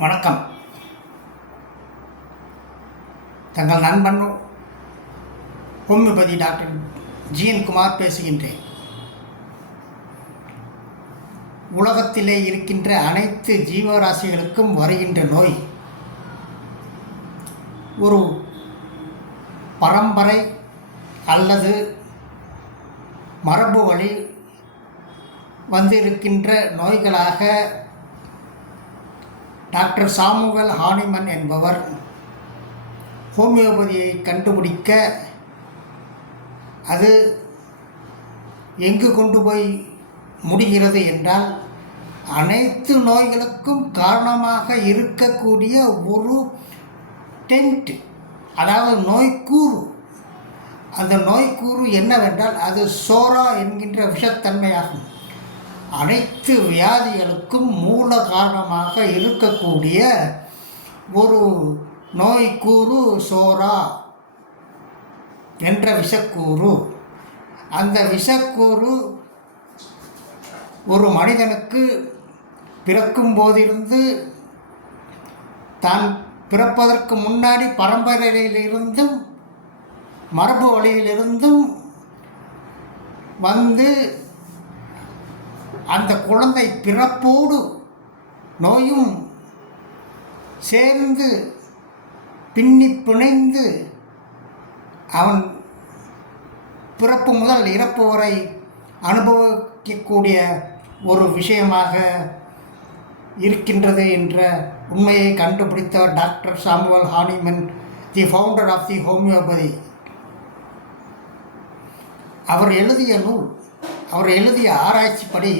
வணக்கம். தங்கள் நண்பன் ஹோமியோபதி டாக்டர் ஜிஎன் குமார் பேசுகின்றேன். உலகத்திலே இருக்கின்ற அனைத்து ஜீவராசிகளுக்கும் வருகின்ற நோய் ஒரு பரம்பரை அல்லது மரபு வழி வந்திருக்கின்ற நோய்களாக டாக்டர் சாமுவேல் ஹானிமன் என்பவர் ஹோமியோபதியை கண்டுபிடிக்க அது எங்கு கொண்டு போய் முடிகிறது என்றால், அனைத்து நோய்களுக்கும் காரணமாக இருக்கக்கூடிய ஒரு டென்ட், அதாவது நோய்க்கூறு. அந்த நோய்க்கூறு என்னவென்றால் அது சோரா என்கின்ற விஷத்தன்மையாகும். அனைத்து வியாதிகளுக்கும் மூல காரணமாக இருக்கக்கூடிய ஒரு நோய்க்கூறு சோரா என்ற விஷக்கூறு. அந்த விஷக்கூறு ஒரு மனிதனுக்கு பிறக்கும் போதிலிருந்து தான் பிறப்பதற்கு முன்னாடி பரம்பரையிலிருந்தும் மரபு வழியிலிருந்தும் வந்து அந்த குழந்தை பிறப்போடு நோயும் சேர்ந்து பின்னி பிணைந்து அவன் பிறப்பு முதல் இறப்பு வரை அனுபவிக்கக்கூடிய ஒரு விஷயமாக இருக்கின்றது என்ற உண்மையை கண்டுபிடித்தவர் doctor Samuel Hahnemann, the founder of the homeopathy. அவர் எழுதிய நூல், அவர் எழுதிய ஆராய்ச்சிப்படி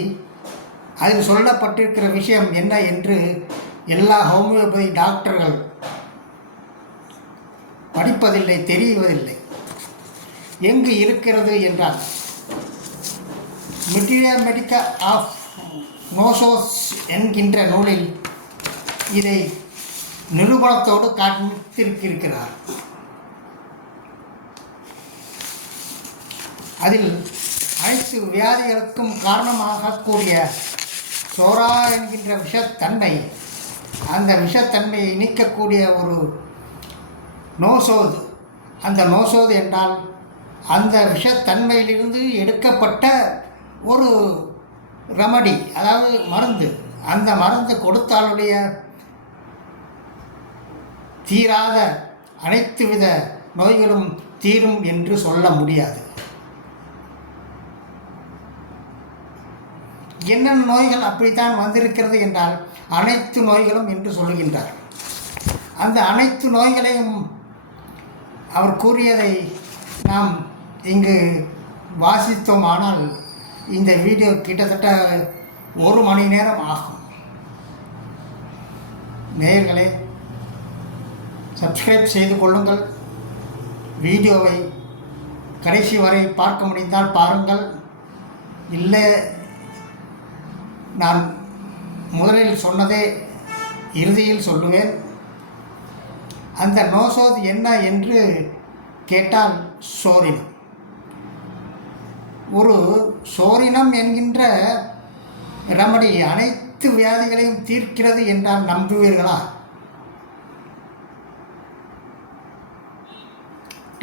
அதில் சொல்லப்பட்டிருக்கிற விஷயம் என்ன என்று எல்லா ஹோமியோபதி டாக்டர்கள் படிப்பதில்லை, தெரிவதில்லை. எங்கு இருக்கிறது என்றால், மெட்டீரியா மெடிக்கா ஆஃப் நோசோஸ் என்கின்ற நூலில் இதை நிரூபணத்தோடு காண்பித்திருக்கிறார். அதில் அனைத்து வியாதிகளுக்கும் காரணமாகக்கூடிய சோரா என்கின்ற விஷத்தன்மை, அந்த விஷத்தன்மையை நீக்கக்கூடிய ஒரு நோசோது. அந்த நோசோது என்றால் அந்த விஷத்தன்மையிலிருந்து எடுக்கப்பட்ட ஒரு ரெமடி, அதாவது மருந்து. அந்த மருந்து கொடுத்தாலுடைய தீராத அனைத்து வித நோய்களும் தீரும் என்று சொல்ல முடியாது. என்னென்ன நோய்கள் அப்படித்தான் வந்திருக்கிறது என்றால் அனைத்து நோய்களும் என்று சொல்லுகின்றார். அந்த அனைத்து நோய்களையும் அவர் கூறியதை நாம் இங்கு வாசித்தோமானால் இந்த வீடியோ கிட்டத்தட்ட 1 மணி நேரம் ஆகும். நேயர்களே, சப்ஸ்கிரைப் செய்து கொள்ளுங்கள். வீடியோவை கடைசி வரை பார்க்க முடிந்தால் பாருங்கள். இல்லை, நான் முதலில் சொன்னதே இறுதியில் சொல்லுவேன். அந்த நோசோது என்ன என்று கேட்டால் சோரினம். ஒரு சோரினம் என்கின்ற ரெமடி அனைத்து வியாதிகளையும் தீர்க்கிறது என்றால் நம்புவீர்களா?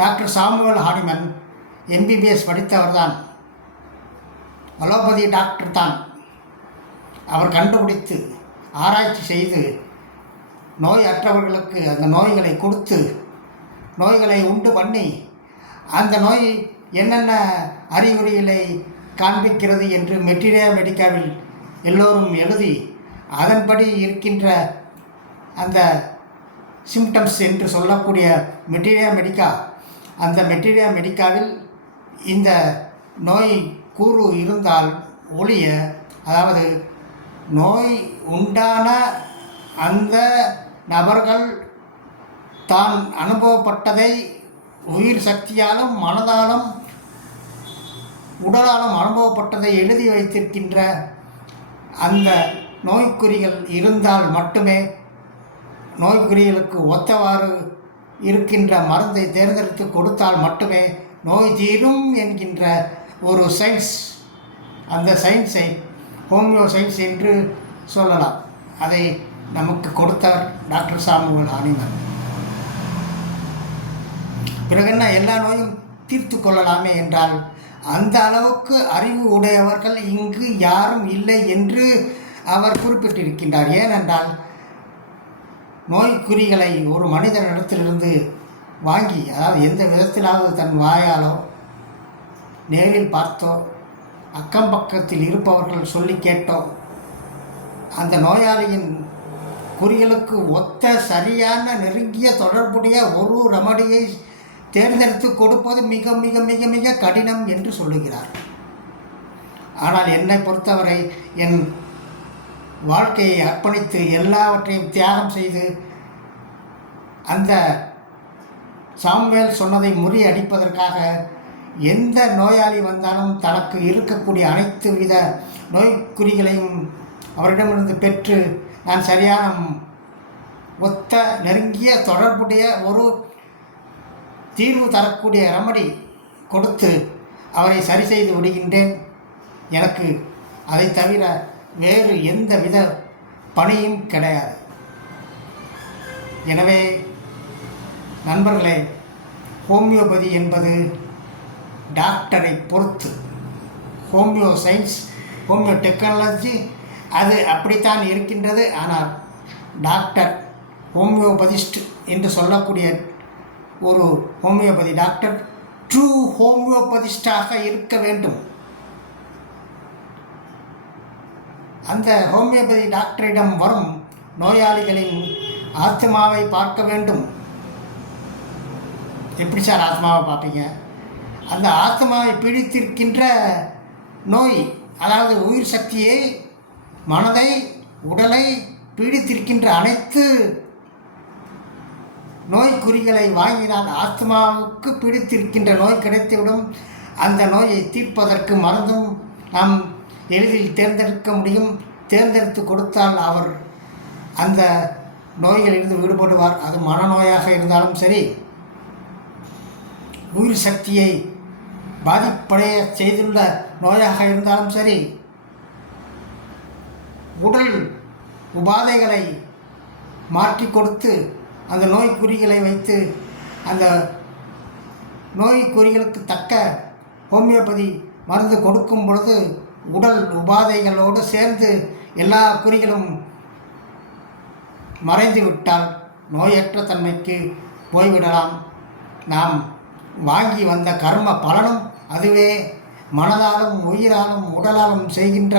டாக்டர் சாமுவேல் ஹானிமன் எம்பிபிஎஸ் படித்தவர்தான், அலோபதி டாக்டர் தான். அவர் கண்டுபிடித்து ஆராய்ச்சி செய்து நோய் அற்றவர்களுக்கு அந்த நோய்களை கொடுத்து நோய்களை உண்டு பண்ணி அந்த நோய் என்னென்ன அறிகுறிகளை காண்பிக்கிறது என்று மெட்டீரியா மெடிக்காவில் எல்லோரும் எழுதி அதன்படி இருக்கின்ற அந்த சிம்டம்ஸ் என்று சொல்லக்கூடிய மெட்டீரியா மெடிக்கா, அந்த மெட்டீரியா மெடிக்காவில் இந்த நோய் கூறு இருந்தால் ஒழிய, அதாவது நோய் உண்டான அந்த நபர்கள் தான் அனுபவப்பட்டதை உயிர் சக்தியாலும் மனதாலும் உடலாலும் அனுபவப்பட்டதை எழுதி வைத்திருக்கின்ற அந்த நோய்க்குறிகள் இருந்தால் மட்டுமே, நோய்க்குறிகளுக்கு ஒத்தவாறு இருக்கின்ற மருந்தை தேர்ந்தெடுத்து கொடுத்தால் மட்டுமே நோய் தீரும் என்கின்ற ஒரு சயின்ஸ், அந்த சயின்ஸை ஹோமியோ சயின்ஸ் என்று சொல்லலாம். அதை நமக்கு கொடுத்தார் டாக்டர் சாமுவல் ஹானிமன். பிறகு என்ன, எல்லா நோயும் தீர்த்து கொள்ளலாமே என்றால் அந்த அளவுக்கு அறிவு உடையவர்கள் இங்கு யாரும் இல்லை என்று அவர் குறிப்பிட்டிருக்கின்றார். ஏனென்றால் நோய்க்குறிகளை ஒரு மனிதனிடத்திலிருந்து வாங்கி, அதாவது எந்த விதத்திலாவது தன் வாயாலோ நேரில் பார்த்தோ அக்கம் பக்கத்தில் இருப்பவர்கள் சொல்லி கேட்டோ அந்த நோயாளியின் குறிகளுக்கு ஒத்த சரியான நெருங்கிய தொடர்புடைய ஒரு ரெமடியை தேர்ந்தெடுத்து கொடுப்பது மிக மிக மிக மிக கடினம் என்று சொல்லுகிறார். ஆனால் என்னை பொறுத்தவரை என் வாழ்க்கையை அர்ப்பணித்து எல்லாவற்றையும் தியாகம் செய்து அந்த சாமுவேல் சொன்னதை முறியடிப்பதற்காக எந்த நோயாளி வந்தாலும் தனக்கு இருக்கக்கூடிய அனைத்து வித நோய்க்குறிகளையும் அவரிடமிருந்து பெற்று நான் சரியான ஒத்த நெருங்கிய தொடர்புடைய ஒரு தீர்வு தரக்கூடிய ரெமடி கொடுத்து அவரை சரி செய்து விடுகின்றேன். எனக்கு அதை தவிர வேறு எந்த வித பணியும் கிடையாது. எனவே நண்பர்களே, ஹோமியோபதி என்பது டாக்டரை பொறுத்து, ஹோமியோ சயின்ஸ், ஹோமியோ டெக்னாலஜி அது அப்படித்தான் இருக்கின்றது. ஆனால் டாக்டர் ஹோமியோபதிஸ்ட் என்று சொல்லக்கூடிய ஒரு ஹோமியோபதி டாக்டர் ட்ரூ ஹோமியோபதிஸ்டாக இருக்க வேண்டும். அந்த ஹோமியோபதி டாக்டரிடம் வரும் நோயாளிகளின் ஆத்மாவை பார்க்க வேண்டும். எப்படி சார் ஆத்மாவை பார்ப்பீங்க? அந்த ஆத்மாவை பீடித்திருக்கின்ற நோய், அதாவது உயிர் சக்தியை, மனதை, உடலை பீடித்திருக்கின்ற அனைத்து நோய்க்குறிகளை வாங்கினால் ஆத்மாவுக்கு பீடித்திருக்கின்ற நோய் கிடைத்துவிடும். அந்த நோயை தீர்ப்பதற்கு மருந்தும் நாம் எளிதில் தேர்ந்தெடுக்க முடியும். தேர்ந்தெடுத்து கொடுத்தால் அவர் அந்த நோய்களிலிருந்து விடுபடுவார். அது மனநோயாக இருந்தாலும் சரி, உயிர் சக்தியை பாதிப்படைய செய்துள்ள நோயாக இருந்தாலும் சரி, உடல் உபாதைகளை மாற்றி கொடுத்து அந்த நோய்க்குறிகளை வைத்து அந்த நோய்க்குறிகளுக்கு தக்க ஹோமியோபதி மருந்து கொடுக்கும் பொழுது உடல் உபாதைகளோடு சேர்ந்து எல்லா குறிகளும் மறைந்து விட்டால் நோயற்ற தன்மைக்கு போய்விடலாம். நாம் வாங்கி வந்த கர்ம பலனும் அதுவே மனதாலும் உயிராலும் உடலாலும் செய்கின்ற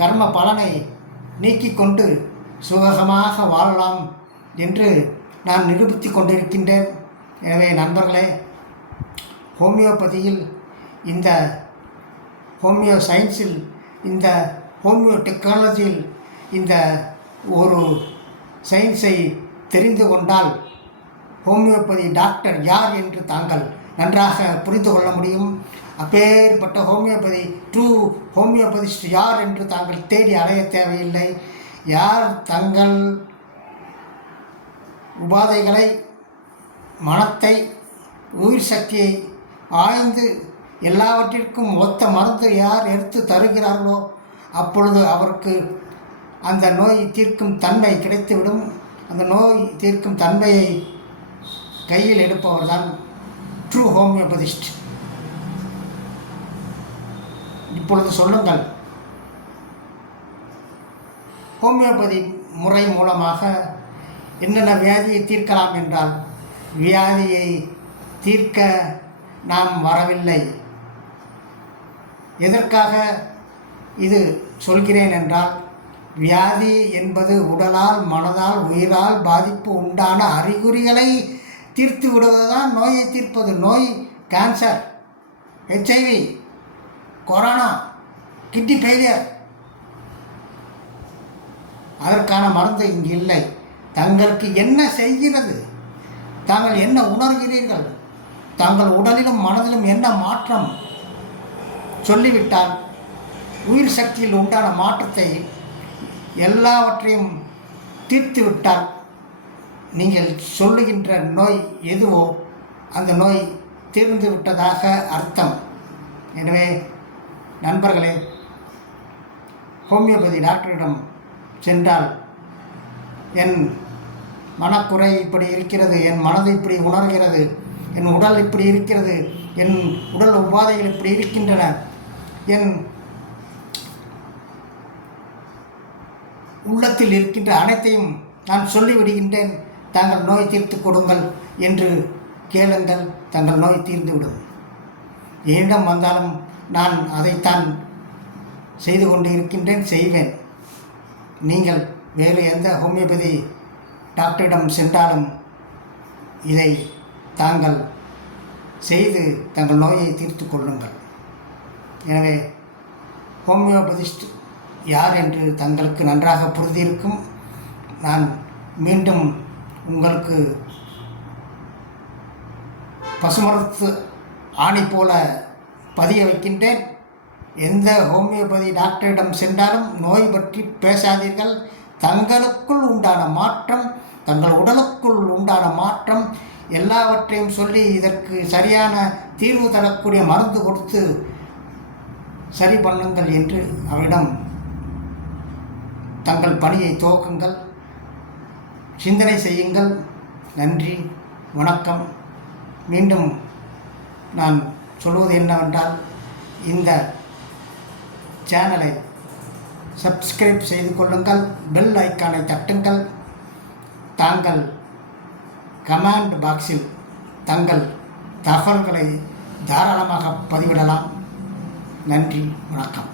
கர்ம பலனை நீக்கி கொண்டு சுகமாக வாழலாம் என்று நான் நிரூபித்து கொண்டிருக்கின்றேன். எனவே நண்பர்களே, ஹோமியோபதியில், இந்த ஹோமியோ சயின்ஸில், இந்த ஹோமியோ டெக்னாலஜியில் இந்த ஒரு சயின்ஸை தெரிந்து கொண்டால் ஹோமியோபதி டாக்டர் யார் என்று தாங்கள் நன்றாக புரிந்து கொள்ள முடியும். அப்பேற்பட்ட ஹோமியோபதி ட்ரூ ஹோமியோபதிஸ்ட் யார் என்று தாங்கள் தேடி அலைய தேவையில்லை. யார் தங்கள் உபாதைகளை, மனத்தை, உயிர் சக்தியை ஆய்ந்து எல்லாவற்றிற்கும் ஒத்த மருந்து யார் எடுத்து தருகிறார்களோ அப்பொழுது அவருக்கு அந்த நோய் தீர்க்கும் தன்மை கிடைத்துவிடும். அந்த நோய் தீர்க்கும் தன்மையை கையில் எடுப்பவர் தான் ட்ரூ ஹோமியோபதிஸ்ட். இப்பொழுது சொல்லுங்கள், ஹோமியோபதி முறை மூலமாக என்னென்ன வியாதியை தீர்க்கலாம் என்றால், வியாதியை தீர்க்க நாம் வரவில்லை. எதற்காக இது சொல்கிறேன் என்றால், வியாதி என்பது உடலால், மனதால், உயிரால் பாதிப்பு உண்டான அறிகுறிகளை தீர்த்து விடுவதுதான் நோயை தீர்ப்பது. நோய் cancer, HIV, corona, kidney failure, அதற்கான மருந்து இங்கு இல்லை. தங்களுக்கு என்ன செய்கிறது, தாங்கள் என்ன உணர்கிறீர்கள், தாங்கள் உடலிலும் மனதிலும் என்ன மாற்றம் சொல்லிவிட்டால் உயிர் சக்தியில் உண்டான மாற்றத்தை எல்லாவற்றையும் தீர்த்து விட்டால் நீங்கள் சொல்லுகின்ற நோய் எதுவோ அந்த நோய் தீர்ந்து விட்டதாக அர்த்தம். எனவே நண்பர்களே, ஹோமியோபதி டாக்டரிடம் சென்றால் என் மனக்குறை இப்படி இருக்கிறது, என் மனது இப்படி உணர்கிறது, என் உடல் இப்படி இருக்கிறது, என் உடல் உபாதைகள் இப்படி இருக்கின்றன, என் உள்ளத்தில் இருக்கின்ற அனைத்தையும் நான் சொல்லிவிடுகின்றேன், தாங்கள் நோய் தீர்த்து கொடுங்கள் என்று கேளுங்கள், தங்கள் நோய் தீர்ந்துவிடும். என்னிடம் வந்தாலும் நான் அதைத்தான் செய்து கொண்டு இருக்கின்றேன், செய்வேன். நீங்கள் வேறு எந்த ஹோமியோபதி டாக்டரிடம் சென்றாலும் இதை தாங்கள் செய்து தங்கள் நோயை தீர்த்து கொள்ளுங்கள். எனவே ஹோமியோபதிஸ்ட் யார் என்று தங்களுக்கு நன்றாக புரிந்திருக்கும். நான் மீண்டும் உங்களுக்கு பசுமரத்து ஆணி போல பதிய வைக்கின்றேன். எந்த ஹோமியோபதி டாக்டரிடம் சென்றாலும் நோய் பற்றி பேசாதீர்கள். தங்களுக்குள் உண்டான மாற்றம், தங்கள் உடலுக்குள் உண்டான மாற்றம் எல்லாவற்றையும் சொல்லி இதற்கு சரியான தீர்வு தரக்கூடிய மருந்து கொடுத்து சரி பண்ணுங்கள் என்று அவரிடம் தங்கள் பணியை துவக்குங்கள், சிந்தனை செய்யுங்கள். நன்றி, வணக்கம். மீண்டும் நான் சொல்வது என்னவென்றால், இந்த சேனலை சப்ஸ்கிரைப் செய்து கொள்ளுங்கள், பெல் ஐக்கானை தட்டுங்கள். தாங்கள் கமெண்ட் பாக்ஸில் தங்கள் தகவல்களை தாராளமாக பதிவிடலாம். நன்றி, வணக்கம்.